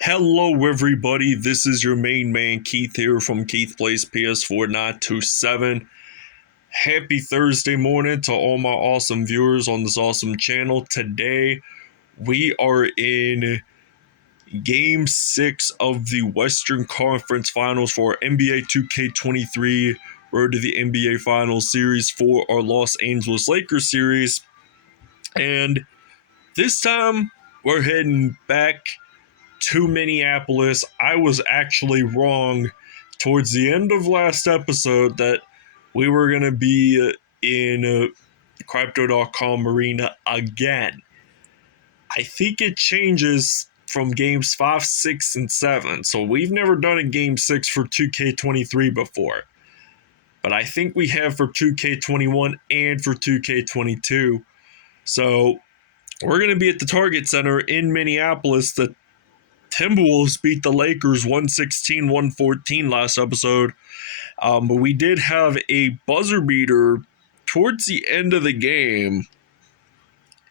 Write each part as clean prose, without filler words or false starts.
Hello, everybody. This is your main man, Keith, here from Keith Plays PS4 927. Happy Thursday morning to all my awesome viewers on this awesome channel. Today, we are in Game 6 of the Western Conference Finals for NBA 2K23 Road to the NBA Finals series for our Los Angeles Lakers series. And this time, we're heading back to Minneapolis. I was actually wrong towards the end of last episode that we were going to be in Crypto.com Arena again. I think it changes from games 5, 6, and 7. So we've never done a game 6 for 2K23 before. But I think we have for 2K21 and for 2K22. So we're going to be at the Target Center in Minneapolis. The Timberwolves beat the Lakers 116-114 last episode. But we did have a buzzer beater towards the end of the game.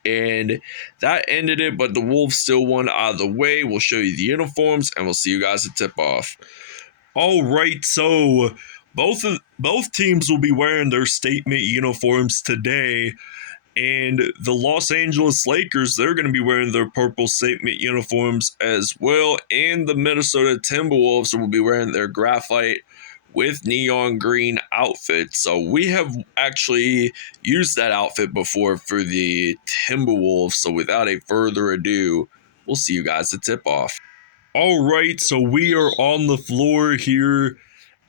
And that ended it, but the Wolves still won either way. We'll show you the uniforms, and we'll see you guys at tip-off. All right, so both teams will be wearing their statement uniforms today. And the Los Angeles Lakers, they're going to be wearing their purple statement uniforms as well. And the Minnesota Timberwolves will be wearing their graphite with neon green outfit. So we have actually used that outfit before for the Timberwolves. So without a further ado, we'll see you guys at tip-off. All right, so we are on the floor here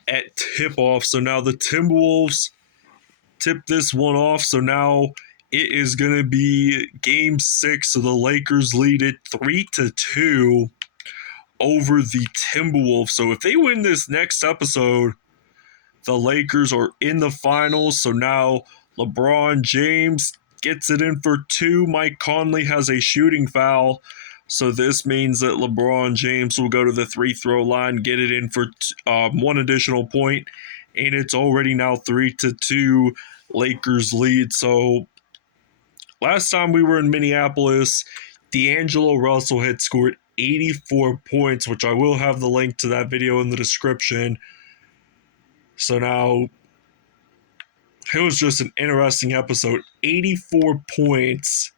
at tip-off. So now the Timberwolves tip this one off. So now it is going to be game 6. So the Lakers lead it 3-2 over the Timberwolves. So if they win this next episode, the Lakers are in the finals. So now LeBron James gets it in for 2. Mike Conley has a shooting foul. So this means that LeBron James will go to the free-throw line, get it in for 1 additional point. And it's already now 3-2 Lakers lead. So last time we were in Minneapolis, D'Angelo Russell had scored 84 points, which I will have the link to that video in the description. So now, it was just an interesting episode. 84 points.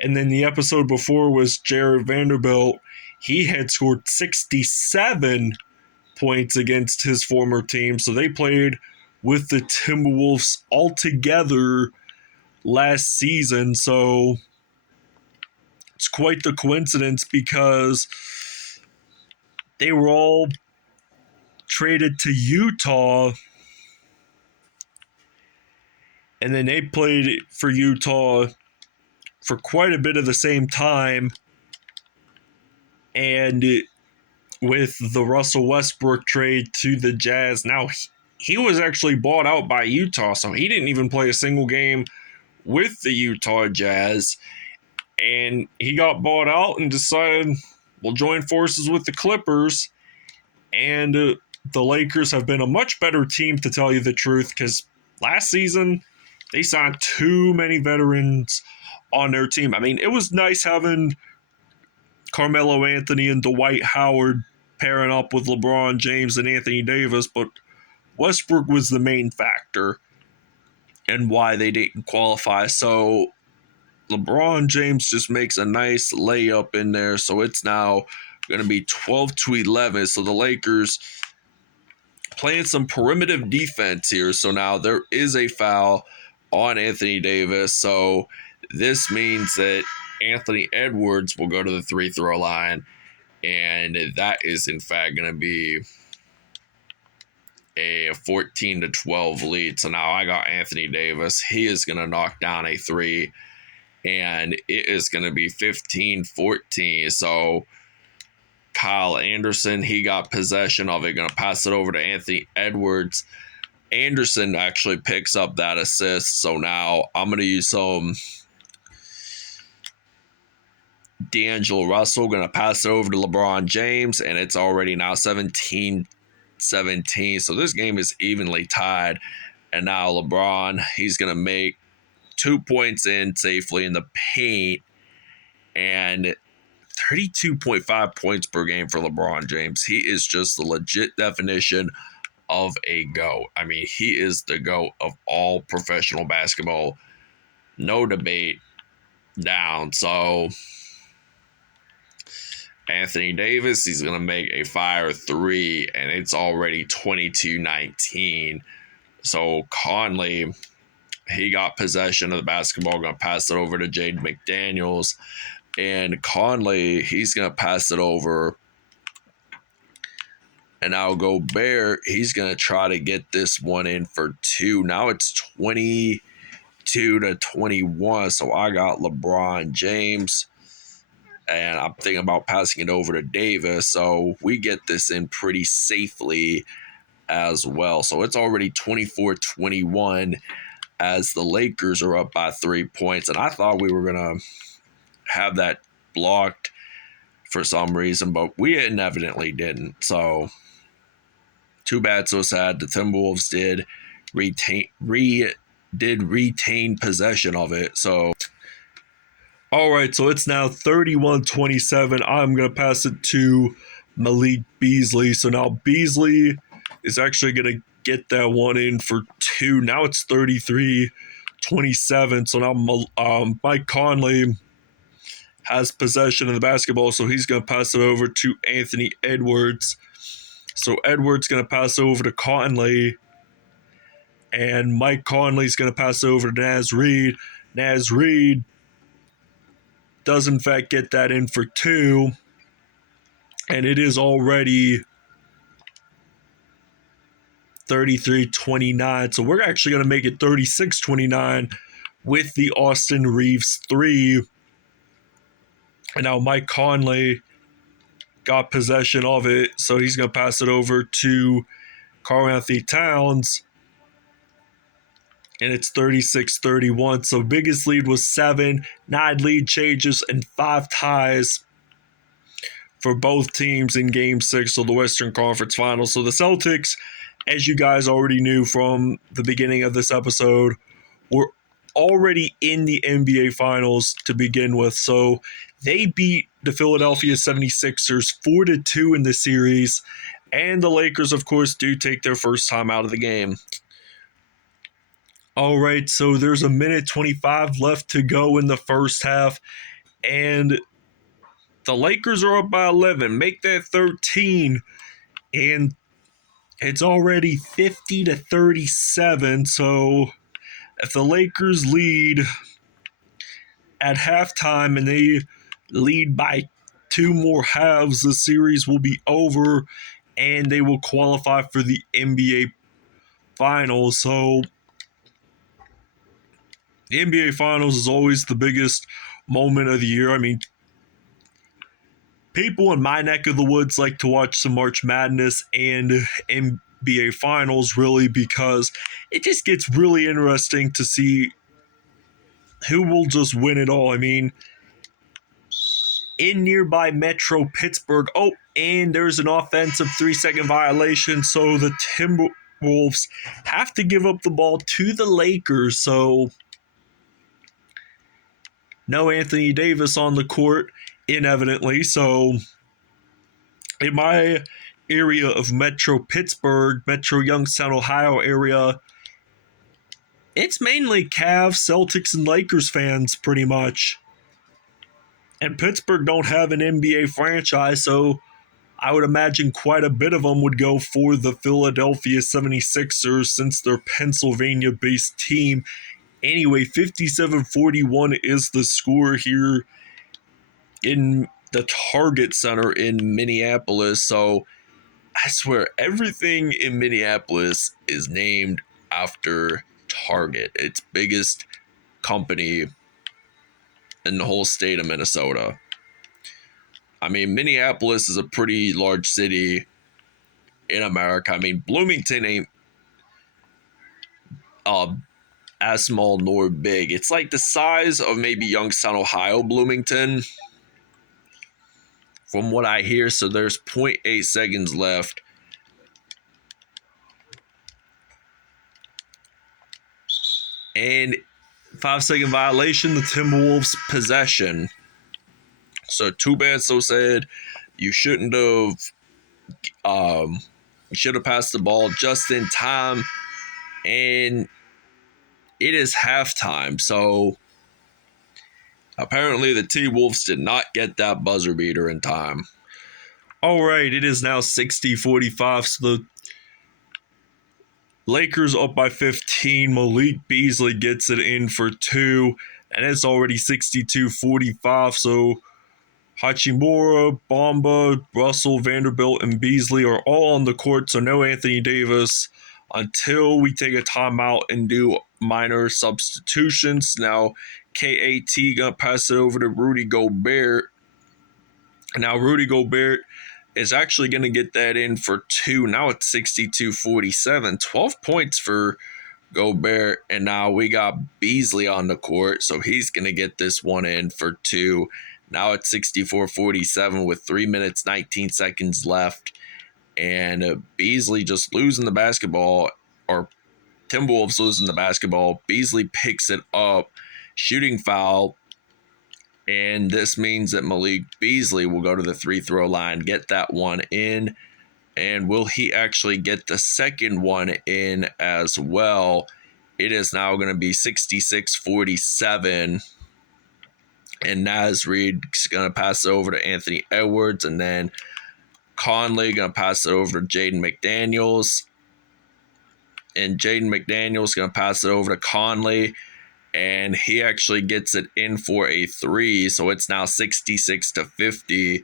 And then the episode before was Jared Vanderbilt. He had scored 67 points against his former team. So they played with the Timberwolves all together last season. So it's quite the coincidence because they were all traded to Utah, and then they played for Utah for quite a bit of the same time. And with the Russell Westbrook trade to the Jazz, now he was actually bought out by Utah, so he didn't even play a single game with the Utah Jazz. And he got bought out and decided, we'll join forces with the Clippers. And the Lakers have been a much better team, to tell you the truth, because last season they signed too many veterans on their team. I mean, it was nice having Carmelo Anthony and Dwight Howard pairing up with LeBron James and Anthony Davis, but Westbrook was the main factor and why they didn't qualify. So LeBron James just makes a nice layup in there. So it's now going to be 12-11. So the Lakers playing some perimeter defense here. So now there is a foul on Anthony Davis. So this means that Anthony Edwards will go to the free-throw line. And that is, in fact, going to be a 14-12 lead. So now I got Anthony Davis. He is going to knock down a 3. And it is going to be 15-14. So Kyle Anderson, he got possession of it. Going to pass it over to Anthony Edwards. Anderson actually picks up that assist. So now I'm going to use some D'Angelo Russell. Going to pass it over to LeBron James. And it's already now 17-17. So this game is evenly tied. And now LeBron, he's going to make 2 points in safely in the paint. And 32.5 points per game for LeBron James. He is just the legit definition of a GOAT. I mean, he is the GOAT of all professional basketball. No debate down. So Anthony Davis, he's going to make a fire three, and it's already 22-19. So Conley, he got possession of the basketball, going to pass it over to Jaden McDaniels. And Conley, he's going to pass it over. And now Gobert, he's going to try to get this one in for two. Now it's 22-21. So I got LeBron James. And I'm thinking about passing it over to Davis. So we get this in pretty safely as well. So it's already 24-21 as the Lakers are up by 3 points. And I thought we were going to have that blocked for some reason, but we evidently didn't. So too bad, so sad. The Timberwolves did retain possession of it. So all right, so it's now 31-27. I'm going to pass it to Malik Beasley. So now Beasley is actually going to get that one in for two. Now it's 33-27. So now Mike Conley has possession of the basketball, so he's going to pass it over to Anthony Edwards. So Edwards going to pass over to Conley, and Mike Conley's going to pass over to Naz Reid. Naz Reid does in fact get that in for two, and it is already 33-29. So we're actually going to make it 36-29 with the Austin Reeves three. And now Mike Conley got possession of it, so he's going to pass it over to Karl-Anthony Towns. And it's 36-31. So biggest lead was 7, 9 lead changes, and 5 ties for both teams in Game 6 of the Western Conference Finals. So the Celtics, as you guys already knew from the beginning of this episode, were already in the NBA Finals to begin with. So they beat the Philadelphia 76ers 4-2 in the series. And the Lakers, of course, do take their first time out of the game. All right, so there's a minute 25 left to go in the first half. And the Lakers are up by 11. Make that 13. And it's already 50-37. So if the Lakers lead at halftime and they lead by 2 more halves, the series will be over and they will qualify for the NBA Finals. So the NBA Finals is always the biggest moment of the year. I mean, people in my neck of the woods like to watch some March Madness and NBA Finals, really, because it just gets really interesting to see who will just win it all. I mean, in nearby Metro Pittsburgh, and there's an offensive 3-second violation, so the Timberwolves have to give up the ball to the Lakers. So no Anthony Davis on the court, inevitably. So in my area of Metro Pittsburgh, Metro Youngstown, Ohio area, it's mainly Cavs, Celtics, and Lakers fans pretty much. And Pittsburgh don't have an NBA franchise, so I would imagine quite a bit of them would go for the Philadelphia 76ers since they're Pennsylvania-based team. Anyway, 57-41 is the score here in the Target Center in Minneapolis. So I swear everything in Minneapolis is named after Target, its biggest company in the whole state of Minnesota. I mean, Minneapolis is a pretty large city in America. I mean, Bloomington ain't as small nor big. It's like the size of maybe Youngstown, Ohio, Bloomington, from what I hear. So there's 0.8 seconds left. And 5-second violation, the Timberwolves possession. So too bad, so sad. You shouldn't have. You should have passed the ball just in time, and it is halftime. So apparently, the T-Wolves did not get that buzzer beater in time. All right, it is now 60-45. So the Lakers up by 15. Malik Beasley gets it in for 2, and it's already 62-45. So Hachimura, Bamba, Russell, Vanderbilt, and Beasley are all on the court, so no Anthony Davis until we take a timeout and do minor substitutions. Now, KAT gonna pass it over to Rudy Gobert. Now, Rudy Gobert is actually going to get that in for 2. Now it's 62-47. 12 points for Gobert. And now we got Beasley on the court, so he's going to get this one in for 2. Now it's 64-47 with 3 minutes, 19 seconds left. And Beasley just losing the basketball, or Timberwolves losing the basketball. Beasley picks it up, shooting foul. And this means that Malik Beasley will go to the free throw line, get that one in. And will he actually get the second one in as well? It is now going to be 66-47. And Naz Reid's going to pass it over to Anthony Edwards. And then Conley going to pass it over to Jaden McDaniels. And Jaden McDaniels going to pass it over to Conley. And he actually gets it in for a 3, so it's now 66-50.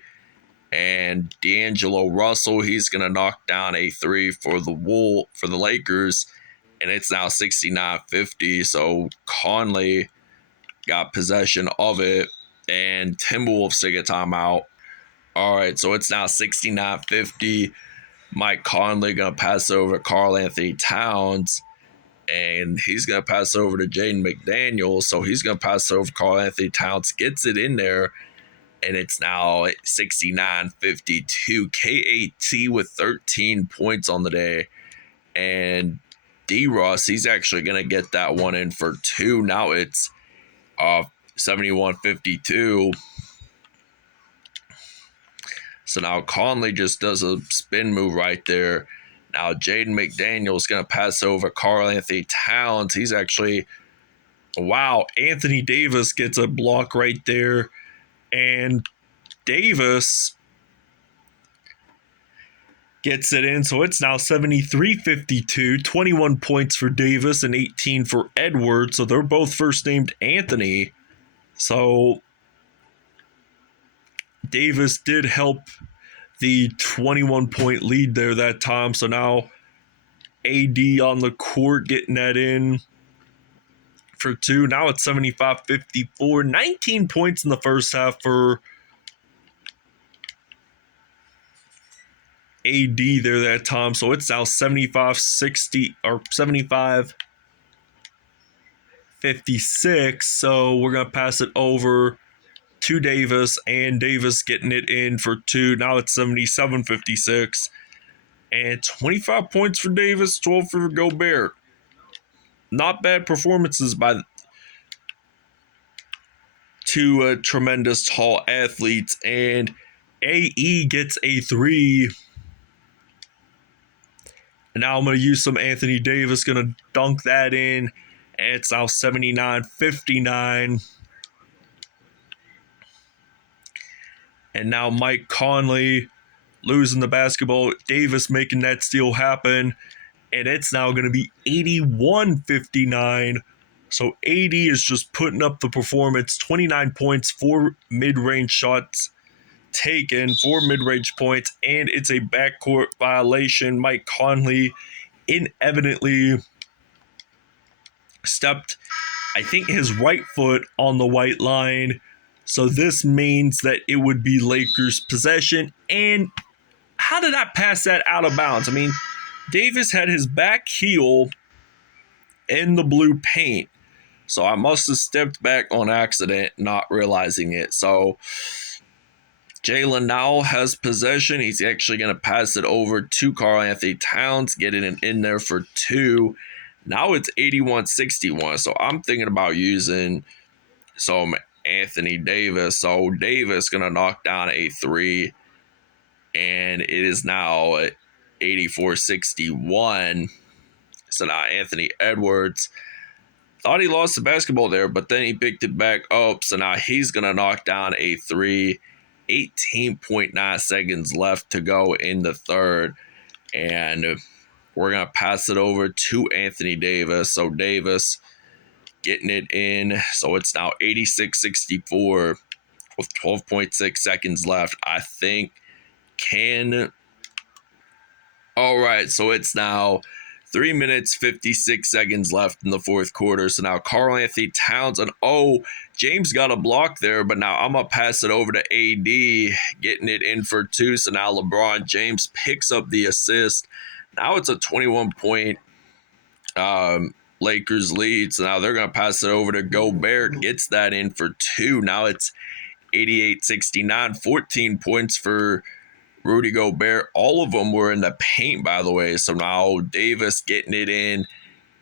And D'Angelo Russell, he's gonna knock down a 3 for the Lakers, and it's now 69-50. So Conley got possession of it, and Timberwolves take a timeout. All right, so it's now 69-50. Mike Conley gonna pass over to Karl Anthony Towns. And he's going to pass over to Jaden McDaniels. So he's going to pass over Karl Anthony Towns, gets it in there. And it's now 69-52. KAT with 13 points on the day. And D-Ross, he's actually going to get that one in for 2. Now it's 71-52. So now Conley just does a spin move right there. Now, Jaden McDaniels going to pass over Karl Anthony Towns. He's actually, wow, Anthony Davis gets a block right there. And Davis gets it in. So it's now 73-52, 21 points for Davis and 18 for Edwards. So they're both first named Anthony. So Davis did help the 21-point lead there that time. So now AD on the court getting that in for 2. Now it's 75-54. 19 points in the first half for AD there that time. So it's now 75-60 or 75-56. So we're going to pass it over to Davis, and Davis getting it in for 2. Now it's 77-56. And 25 points for Davis, 12 for Gobert. Not bad performances by two tremendous tall athletes. And AE gets a 3. And now I'm going to use some Anthony Davis, going to dunk that in. And it's now 79-59. And now Mike Conley losing the basketball. Davis making that steal happen. And it's now going to be 81-59. So AD is just putting up the performance. 29 points, 4 mid-range shots taken, 4 mid-range points. And it's a backcourt violation. Mike Conley inevitably stepped, I think, his right foot on the white line. So this means that it would be Lakers possession. And how did I pass that out of bounds? I mean, Davis had his back heel in the blue paint. So I must have stepped back on accident, not realizing it. So Jalen now has possession. He's actually going to pass it over to Karl Anthony Towns, getting it in there for 2. Now it's 81-61. So I'm thinking about using some Anthony Davis. So Davis going to knock down a three, and it is now 84-61. So now Anthony Edwards thought he lost the basketball there, but then he picked it back up. So now he's going to knock down a three. 18.9 seconds left to go in the third. And we're going to pass it over to Anthony Davis. So Davis getting it in. So it's now 86-64 with 12.6 seconds left. I think all right, so it's now 3 minutes, 56 seconds left in the fourth quarter. So now Karl-Anthony Towns, and James got a block there, but now I'm going to pass it over to AD, getting it in for two. So now LeBron James picks up the assist. Now it's a 21-point Lakers lead. So now they're going to pass it over to Gobert, gets that in for two. Now it's 88-69, 14 points for Rudy Gobert. All of them were in the paint, by the way. So now Davis getting it in,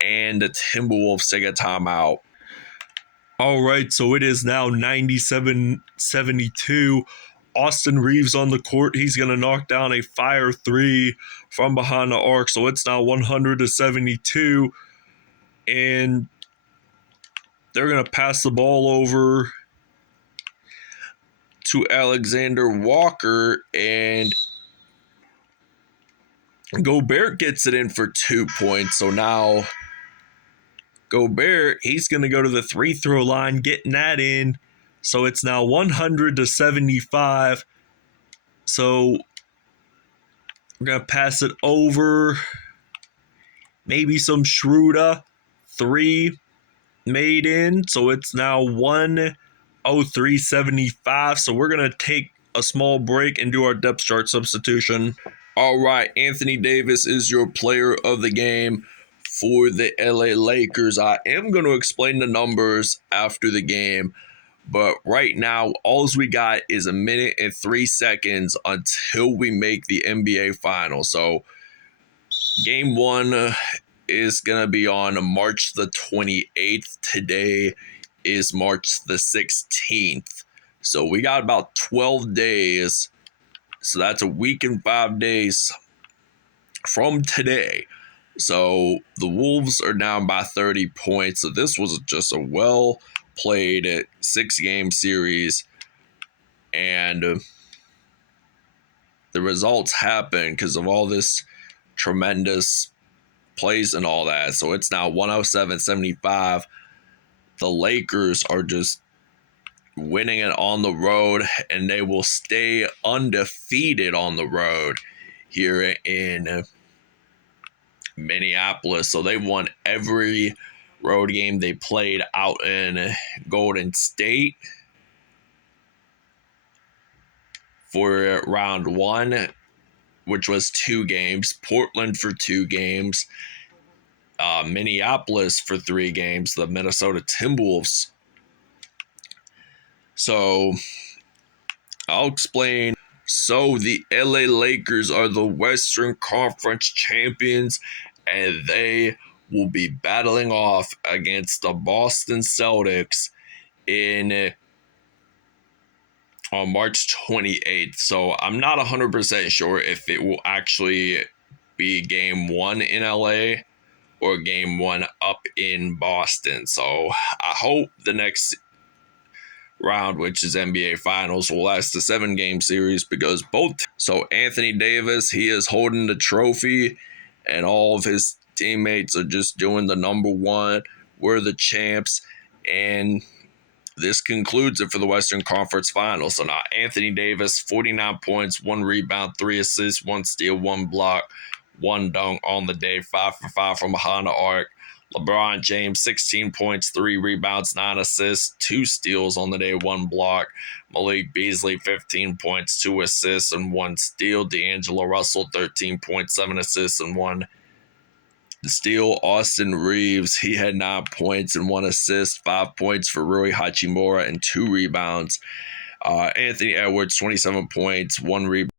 and the Timberwolves take a timeout. All right, so it is now 97-72. Austin Reeves on the court. He's going to knock down a fire three from behind the arc. So it's now 100-72. And they're going to pass the ball over to Alexander Walker, and Gobert gets it in for 2 points. So now Gobert, he's going to go to the free throw line, getting that in. So it's now 100-75. So we're going to pass it over. Maybe some Schroeder. Three made in. So it's now 103-75. So we're going to take a small break and do our depth chart substitution. All right, Anthony Davis is your player of the game for the LA Lakers. I am going to explain the numbers after the game, but right now, all we got is 1 minute and 3 seconds until we make the NBA Finals. So game one is going to be on March the 28th. Today is March the 16th. So we got about 12 days. So that's a week and 5 days from today. So the Wolves are down by 30 points. So this was just a well-played 6-game series. And the results happen because of all this tremendous plays and all that. So it's now 107-75. The Lakers are just winning it on the road, and they will stay undefeated on the road here in Minneapolis. So they won every road game they played out in Golden State for round one, which was 2 games. Portland for 2 games. Minneapolis for 3 games. The Minnesota Timberwolves. So I'll explain. So the LA Lakers are the Western Conference champions, and they will be battling off against the Boston Celtics on March 28th. So I'm not 100% sure if it will actually be game 1 in LA or game 1 up in Boston. So I hope the next round, which is NBA Finals, will last a 7-game series, because so Anthony Davis, he is holding the trophy, and all of his teammates are just doing the number one. We're the champs, and this concludes it for the Western Conference Finals. So now Anthony Davis, 49 points, 1 rebound, 3 assists, 1 steal, 1 block, 1 dunk on the day, 5 for 5 from behind the arc. LeBron James, 16 points, 3 rebounds, 9 assists, 2 steals on the day, 1 block. Malik Beasley, 15 points, 2 assists, and 1 steal. D'Angelo Russell, 13 points, 7 assists, and 1 steal. Austin Reeves, he had 9 points and 1 assist, 5 points for Rui Hachimura, and 2 rebounds. Anthony Edwards, 27 points, 1 rebound.